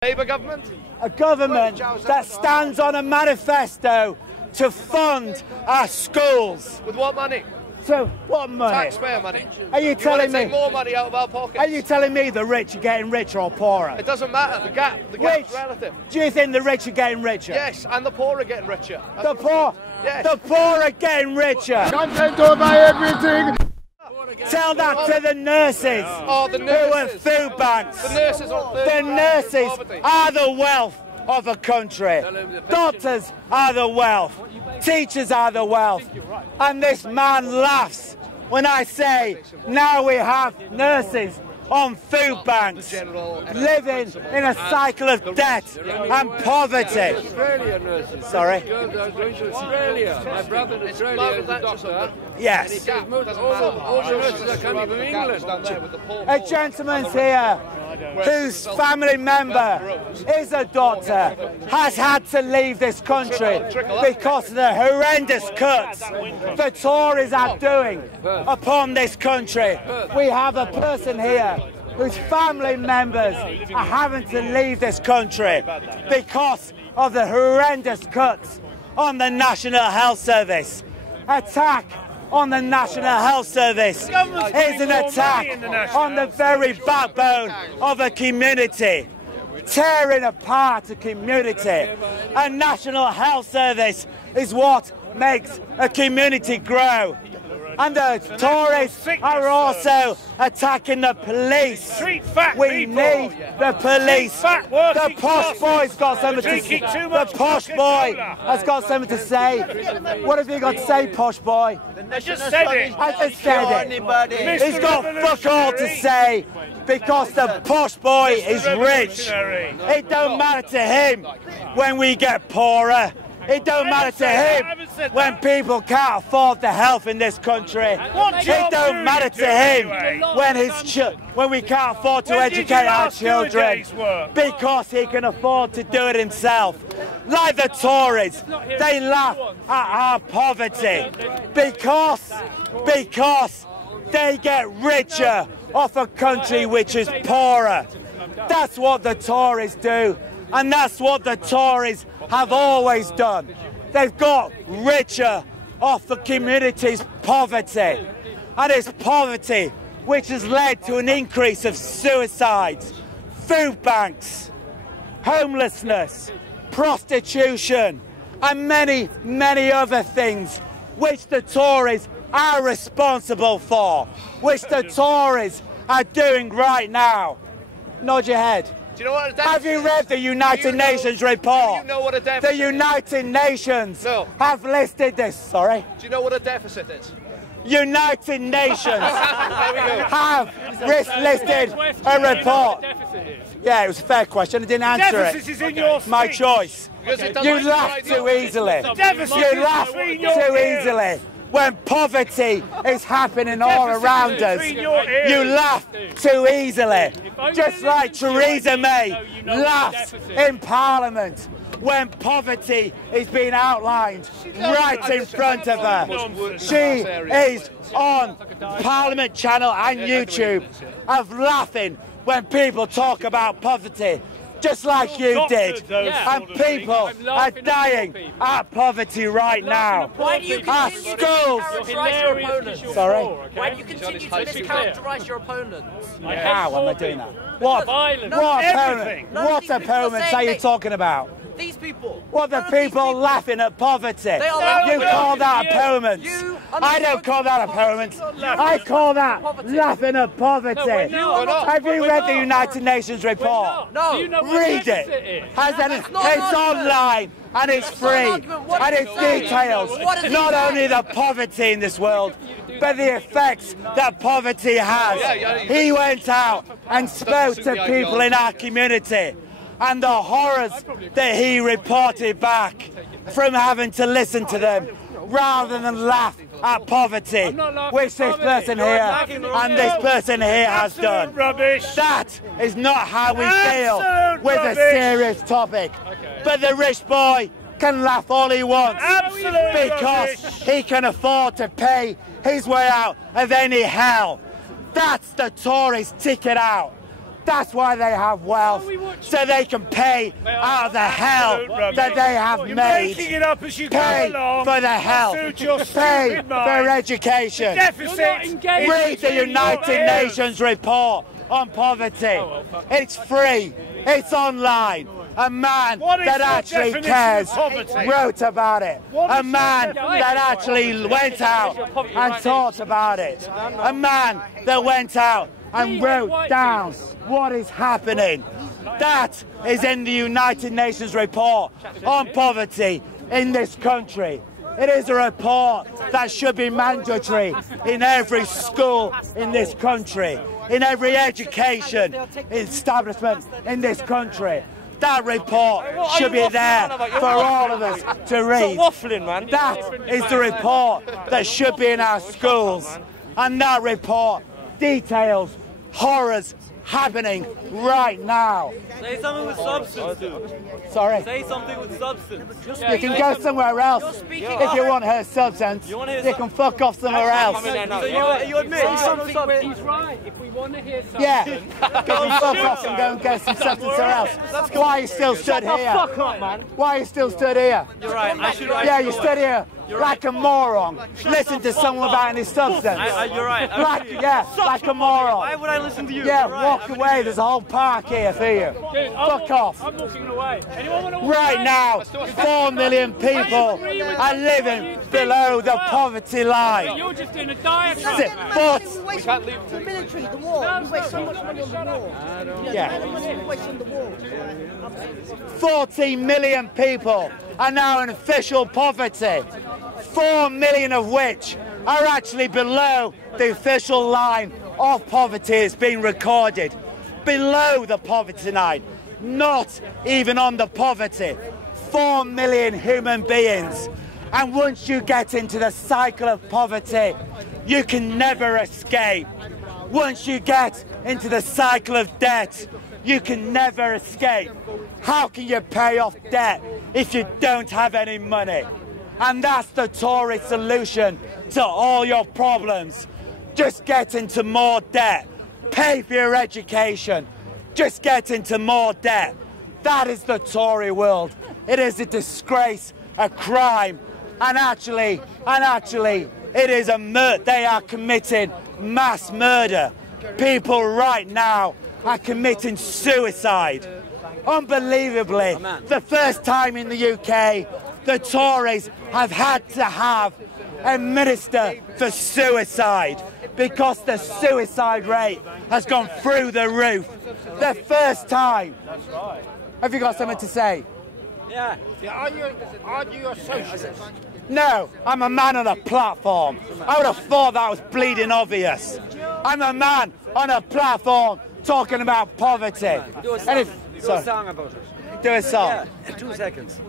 Labour government? A government that stands on a manifesto to fund our schools. With what money? So, what money? Taxpayer money. Are you telling me? Take more money out of our pockets? Are you telling me the rich are getting richer or poorer? It doesn't matter. The gap's relative. Do you think the rich are getting richer? Yes, and the poor are getting richer. The poor are getting richer. Content over everything. Tell that to the nurses, the nurses who are food banks. The nurses are The nurses are the wealth of a country. Doctors are the wealth. Teachers are the wealth. And this man laughs when I say now we have nurses on food banks, living in a cycle of debt and poverty. Australia nurses. Sorry? Going to Australia. My brother in Australia is a doctor. Yes. All the nurses are coming from England. A gentleman here whose family member is a doctor has had to leave this country because of the horrendous cuts the Tories are doing upon this country. We have a person here whose family members are having to leave this country because of the horrendous cuts on the National Health Service. Attack on the National Health Service is an attack on the very backbone of a community, tearing apart a community. A National Health Service is what makes a community grow. And the Tories are also attacking the police. We need the police. The posh boy's got something to say. The posh boy has got something to say. What have you got to say, posh boy? I just said it. I just said it. He's got fuck all to say because the posh boy is rich. It don't matter to him when we get poorer. It don't matter to him when people can't afford the health in this country. It don't matter to him when we can't afford to educate our children because he can afford to do it himself. Like the Tories, they laugh at our poverty because they get richer off a country which is poorer. That's what the Tories do, and that's what the Tories have always done. They've got richer off the community's poverty. And it's poverty which has led to an increase of suicides, food banks, homelessness, prostitution, and many, many other things which the Tories are responsible for, which the Tories are doing right now. Nod your head. Do you know what a have you read the United Nations report? Do you know what a deficit is? The United Nations have listed this. Sorry? Do you know what a deficit is? United Nations have listed a report. Yeah, it was a fair question. I didn't answer it. Deficit is in your speech. My choice. You laugh too easily. You laugh too easily. When poverty is happening all around us, you laugh too easily. Just like Theresa May laughs in Parliament when poverty is being outlined right in front of her. She is on Parliament channel and YouTube of laughing when people talk about poverty. Just like you did. And people are dying at poverty right now. Why do you Our continue schools. to mischaracterize your opponents? Sorry? Why do you continue to mischaracterize your opponents? How am I doing that? What opponents are you talking about? These people. What the people laughing at poverty? You call that opponents? I don't call that opponents. I call that laughing at poverty. Have you read the United Nations report? No. Read it. It's online and it's free and it's details. Not only the poverty in this world, but the effects that poverty has. He went out and spoke to people in our community, and the horrors that he reported back from having to listen to them rather than laugh at poverty, which this person here and this person here has done. That is not how we deal with a serious topic. But the rich boy can laugh all he wants because he can afford to pay his way out of any hell. That's the Tories' ticket out. That's why they have wealth, so they can pay out of the hell that they have You're made. making it up as you go Pay along. for the health, Suit your pay stupid for mind. education. Deficit. Read the United Nations report on poverty. It's free, it's online. A man What is that your actually definition cares of poverty? wrote about it. What A is your man definition? that actually went out and talked about it. A man that went out and wrote down what is happening. That is in the United Nations report on poverty in this country. It is a report that should be mandatory in every school in this country, in every education establishment in this country. That report should be there for all of us to read. Waffling, man. That is the report that should be in our schools. And that report details horrors happening right now. Say something with substance, dude. Sorry. Say something with substance. You can go somewhere else. If you want her substance, you can fuck off somewhere else. So you admit He's right. If we want to hear something. Yeah, you can fuck off and go and get some substance somewhere else. Why are you still stood here? fuck up, man. Why are you still stood here? You're right. I should. Yeah, you stood here like a moron. Listen to someone about any substance. You're right. Like a moron. Why would I listen to you? Yeah, You're right. walk away. There's a whole park here for you. Fuck off. I'm walking away. Anyone want to walk Right away? now, 4 million people are living below the poverty line. You're just doing a diatribe. That's it. But We can't leave the military, the war. We waste so much money on the war. Yeah. The money we waste on the war. 14 million people are now in official poverty, 4 million of which are actually below the official line of poverty. It's been recorded. Below the poverty line, not even on the poverty. 4 million human beings. And once you get into the cycle of poverty, you can never escape. Once you get into the cycle of debt, you can never escape. How can you pay off debt if you don't have any money? And that's the Tory solution to all your problems. Just get into more debt. Pay for your education. Just get into more debt. That is the Tory world. It is a disgrace, a crime, and actually, it is a murder. They are committing mass murder. People right now are committing suicide. Unbelievably, the first time in the UK, the Tories have had to have a minister for suicide because the suicide rate has gone through the roof. The first time. Have you got something to say? Yeah. Aren't you a socialist? No, I'm a man on a platform. I would have thought that was bleeding obvious. I'm a man on a platform talking about poverty. Do a And song, if- do sorry. a song about it. Do a song. Yeah, 2 seconds.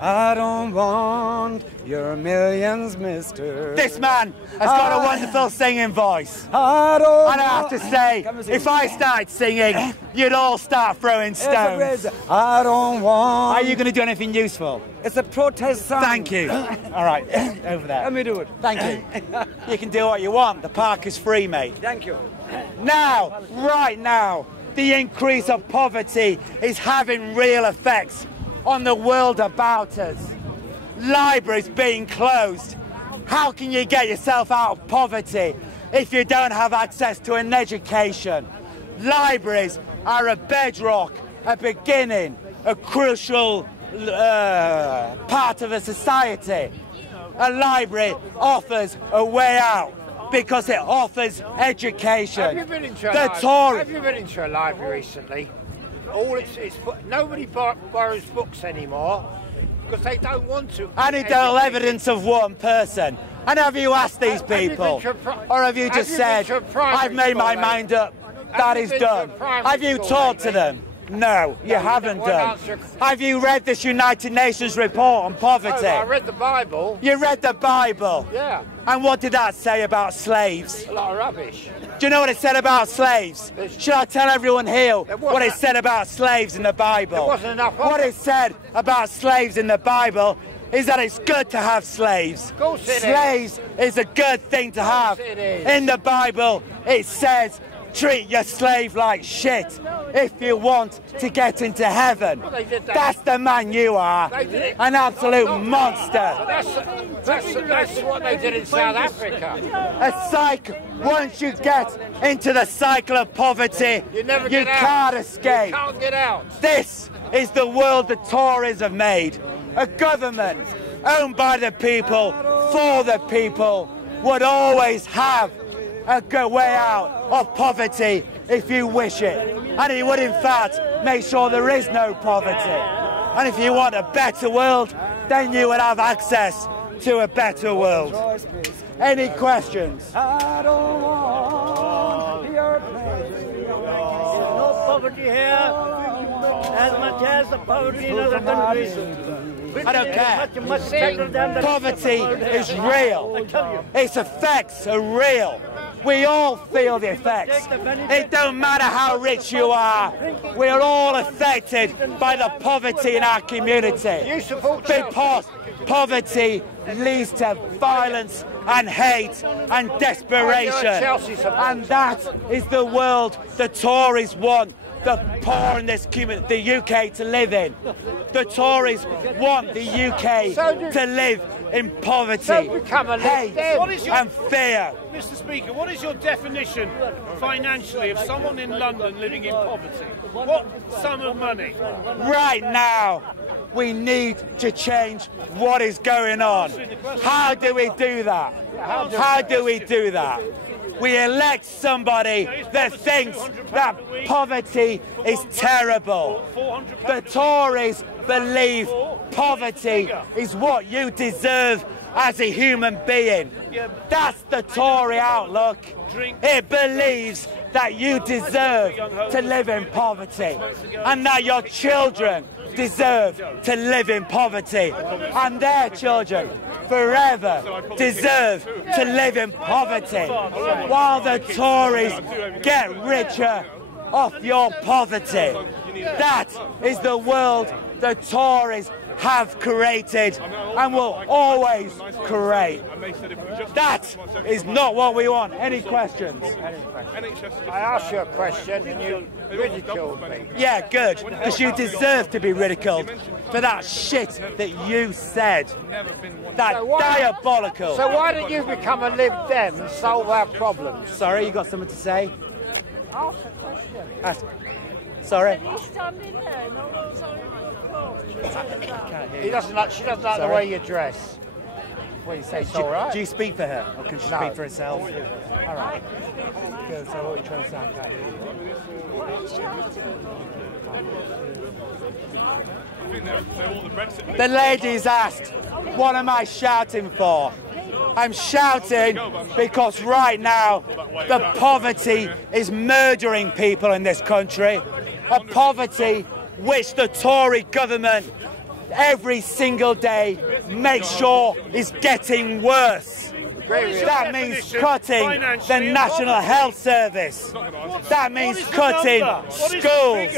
I don't want your millions, mister. This man has got a wonderful singing voice. I don't And I have to say, Come and sing. if I started singing, you'd all start throwing stones. I don't want. Are you going to do anything useful? It's a protest song. Thank you. All right, over there. Let me do it. Thank you. You can do what you want. The park is free, mate. Thank you. Now, right now, the increase of poverty is having real effects on the world about us. Libraries being closed. How can you get yourself out of poverty if you don't have access to an education? Libraries are a bedrock, a beginning, a crucial part of a society. A library offers a way out because it offers education. Have you been into a The library? Tory. Have you been into a library recently? Nobody borrows books anymore because they don't want to. Anecdotal evidence of one person. And have you asked these Have you been people? to a Or have you have just you been said, to a primary I've made my school, mate? mind up, Have that you is been to a done? primary Have you school, talked to mate? them? No, you haven't won't done. answer- Have you read this United Nations report on poverty? Oh, I read the Bible. You read the Bible? Yeah, And what did that say about slaves? a lot of rubbish. Do you know what it said about slaves? Should I tell everyone here what it said about slaves in the Bible? There wasn't enough of What it. it said about slaves in the Bible is that it's good to have slaves. Of course it is. Slaves is a good thing to have. it is. In the Bible, it says treat your slave like shit if you want to get into heaven. That's the man you are, an absolute monster. That's what they did in South Africa. A cycle. Once you get into the cycle of poverty, You never you get out. can't escape. You can't get out. This is the world the Tories have made. A government owned by the people, for the people, would always have a good way out of poverty if you wish it. And it would in fact make sure there is no poverty. And if you want a better world, then you would have access to a better world. Any questions? I don't want your place. No poverty here as much as the poverty in other countries. I don't care. Much better than the Poverty is real. Its effects are real. We all feel the effects. It don't matter how rich you are. We are all affected by the poverty in our community. You support Chelsea. Because poverty leads to violence and hate and desperation. Chelsea supporter. And that is the world the Tories want the poor in this community, the UK, to live in. The Tories want the UK to live in poverty, hate and fear. Mr. Speaker, what is your definition financially of someone in London living in poverty? What sum of money? Right now, we need to change what is going on. How do we do that? How do we do that? We elect somebody that thinks that poverty is terrible. The Tories believe poverty is what you deserve as a human being. That's the Tory outlook. It believes that you deserve to live in poverty and that your children deserve to live in poverty and their children forever deserve to live in poverty while the Tories get richer off your poverty. That is the world the Tories have created and will always create. That is not what we want. Any questions? I asked you a question and you ridiculed me. Yeah, good. Because you deserve to be ridiculed for that shit that you said. That diabolical. So why don't you become a Lib Dem and solve our problems? Sorry, you got something to say? Ask a question. Ask. Sorry? Can you stand in there? No one's on She doesn't like the way you dress. What do you say? It's all right. Do you speak for her, or can she No. speak for herself? All right. Good. So what are you trying to say? The lady's asked, what am I shouting for? I'm shouting because right now the poverty is murdering people in this country. A poverty which the Tory government every single day makes sure is getting worse. That means cutting the National Health Service. That means cutting schools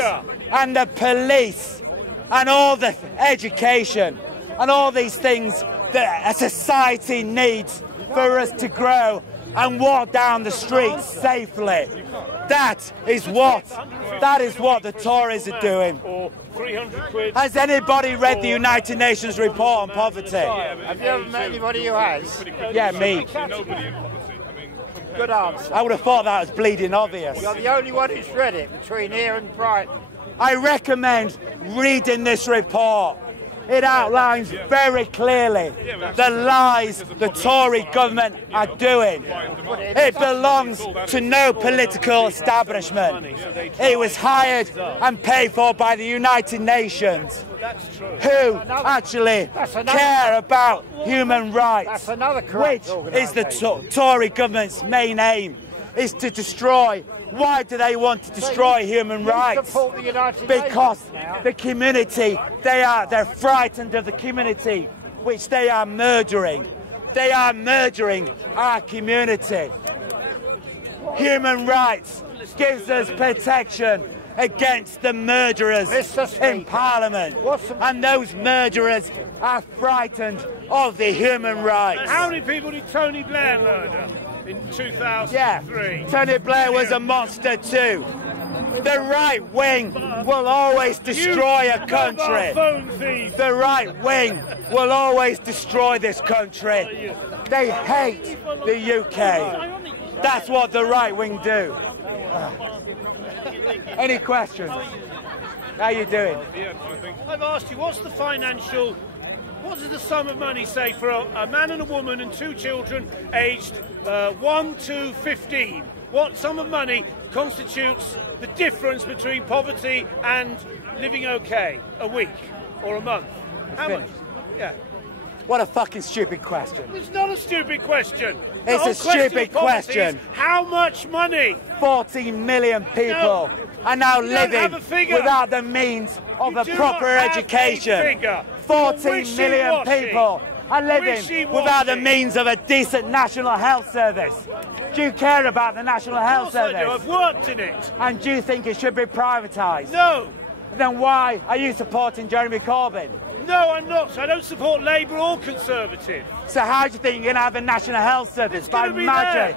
and the police and all the education and all these things that a society needs for us to grow and walk down the streets safely. That is what the Tories are doing. Has anybody read the United Nations report on poverty? Have you ever met anybody who has? Yeah, me. Good answer. I would have thought that was bleeding obvious. You're the only one who's read it between here and Brighton. I recommend reading this report. It outlines very clearly the lies the Tory government are doing. It belongs to no political establishment. It was hired and paid for by the United Nations, who actually care about human rights, which is the Tory government's main aim, is to destroy. Why do they want to destroy human rights? Because the community, they're frightened of the community, which they are murdering. They are murdering our community. Human rights gives us protection against the murderers in Parliament. And those murderers are frightened of the human rights. How many people did Tony Blair murder? in 2003. Yeah, Tony Blair was a monster too. The right wing will always destroy a country. The right wing will always destroy this country. They hate the UK. That's what the right wing do. Any questions? How you doing? I've asked you, what does the sum of money say for a man and a woman and 2 children aged 1 to 15? What sum of money constitutes the difference between poverty and living okay a week or a month? How much? Yeah. What a fucking stupid question. It's not a stupid question. It's a stupid question. How much money? 14 million people are now living without the means of a proper education. 14 million people are living without the means of a decent national health service. Do you care about the national health service? I do. I've worked in it. And do you think it should be privatised? No. Then why are you supporting Jeremy Corbyn? No, I'm not. I don't support Labour or Conservative. So how do you think you're going to have a national health service? By magic?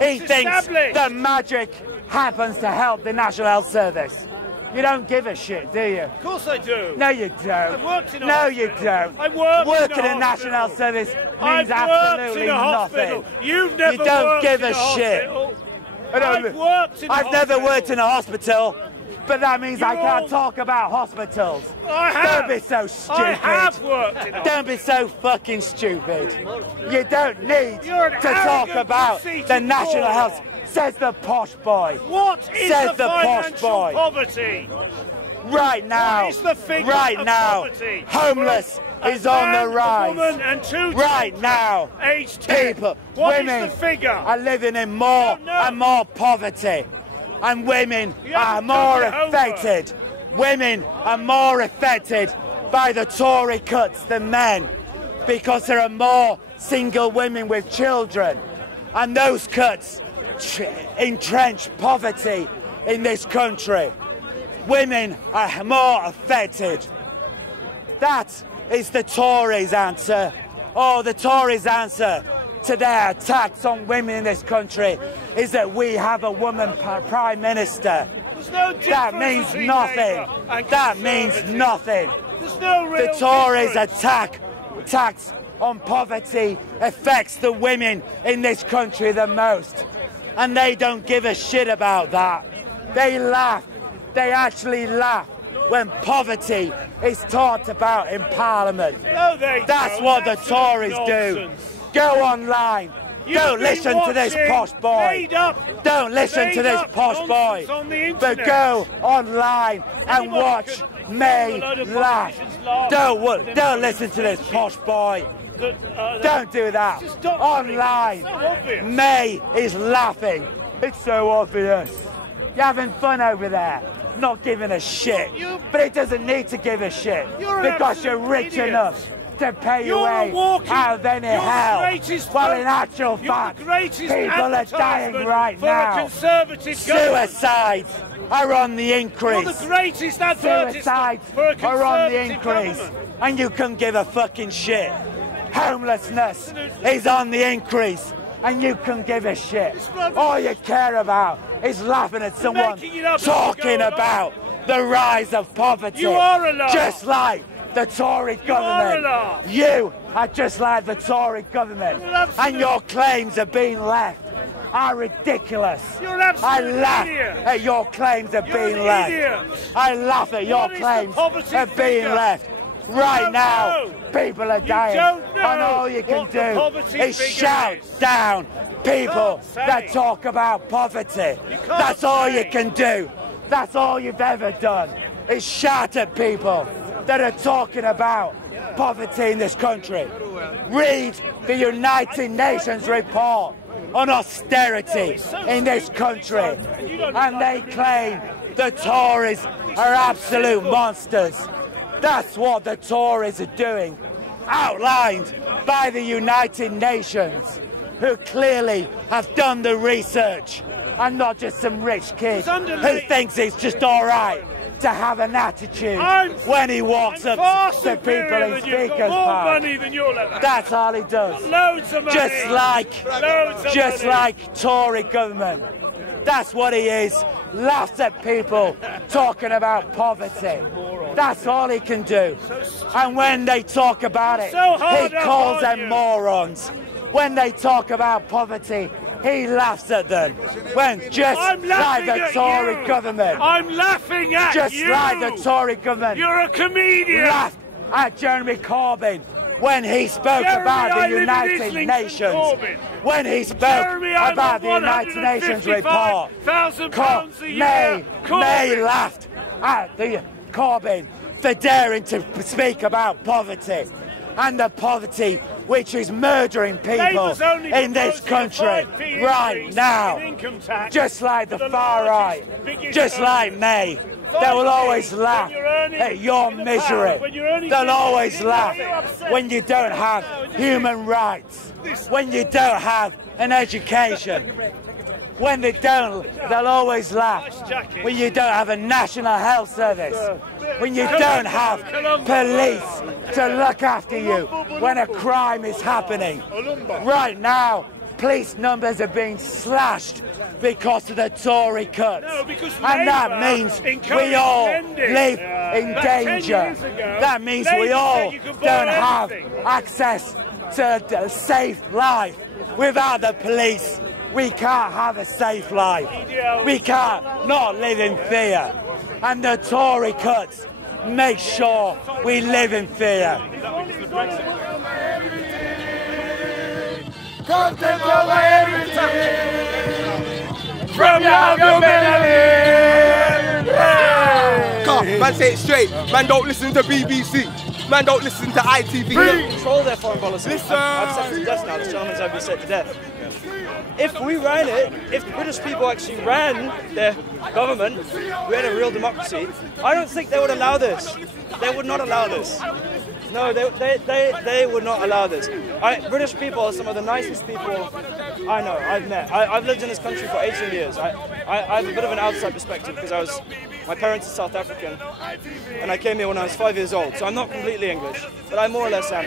He thinks that magic happens to help the national health service. You don't give a shit, do you? Of course I do. No, you don't. I've worked in a hospital. you don't. I work Working in a national health service means absolutely nothing. You've never you don't worked give in a shit. I've never worked in a hospital, but that means I can't talk about hospitals. I have. Don't be so stupid. I have worked in a Don't be so fucking stupid. You don't need to talk about the national health. Says the posh boy. What is Says the posh boy. Poverty? Right now, what is the figure right of now, poverty? homeless is on the rise. A woman and 2 right now, aged 10. people, What women is the figure? are living in more and more poverty, and women are more affected. Women are more affected by the Tory cuts than men, because there are more single women with children, and those cuts entrench poverty in this country. Women are more affected. That is the Tories' answer. Oh, the Tories' answer to their attacks on women in this country is that we have a woman Prime Minister. That means nothing. That means nothing. The Tories' attacks on poverty affects the women in this country the most. And they don't give a shit about that. They laugh. They actually laugh when poverty is talked about in Parliament. No, they That's don't. what the Tories do. Go online. Don't listen to this posh boy. Don't listen to this posh boy. But go online and watch May laugh. Don't listen to this posh boy. Don't do that. Online. May is laughing. It's so obvious. You're having fun over there, not giving a shit. But it doesn't need to give a shit because you're rich enough to pay your way out of any hell. Well, in actual fact, people are dying right now. Suicides are on the increase. Suicides are on the increase. And you couldn't give a fucking shit. Homelessness is on the increase, and you can give a shit. All you care about is laughing at someone talking about the rise of poverty. You are a laugh. Just like the Tory government. You are just like the Tory government, and your claims of being left are ridiculous. I laugh at your claims of being left. I laugh at your claims of being left. Right now, people are dying, and all you can do is shout down people that talk about poverty. That's all you can do. That's all you've ever done, is shout at people that are talking about poverty in this country. Read the United Nations report on austerity in this country, and they claim the Tories are absolute monsters. That's what the Tories are doing, outlined by the United Nations, who clearly have done the research, and not just some rich kid who thinks it's just all right to have an attitude I'm when he walks far up to people superior in than you. Got Speaker's more Park. money than you'll ever have. That's all he does. Loads of money. Just like Tory government. That's what he is. Laughs at people talking about poverty. That's all he can do. And when they talk about it, he calls them morons. When they talk about poverty, he laughs at them. When just like the Tory government. I'm laughing at just you. Like the Tory government. You're a comedian. Laughed at Jeremy Corbyn when he spoke about the United Nations. When he spoke about the United Nations report. May laughed at the Corbyn for daring to speak about poverty. And the poverty which is murdering people in this country right now. Just like the far right, just like May. They will always laugh at your misery. They'll always laugh when you don't have human rights, when you don't have an education. When they don't, they'll always laugh. When you don't have a national health service. When you don't have police to look after you when a crime is happening. Right now, police numbers are being slashed because of the Tory cuts. And that means we all live in danger. That means we all don't have access to a safe life. Without the police, we can't have a safe life. We can't not live in fear. And the Tory cuts make sure we live in fear. Come take away everything from your humanity. Man, say it straight. Man, don't listen to BBC. Man, don't listen to ITV. They control their foreign policy. Listen. I've said to death now. This gentleman's had been said to death. If we ran it, if the British people actually ran their government, we had a real democracy, I don't think they would allow this. They would not allow this. No, they would not allow this. British people are some of the nicest people I know, I've met. I've lived in this country for 18 years. I have a bit of an outside perspective because my parents are South African and I came here when I was 5 years old, so I'm not completely English, but I more or less am.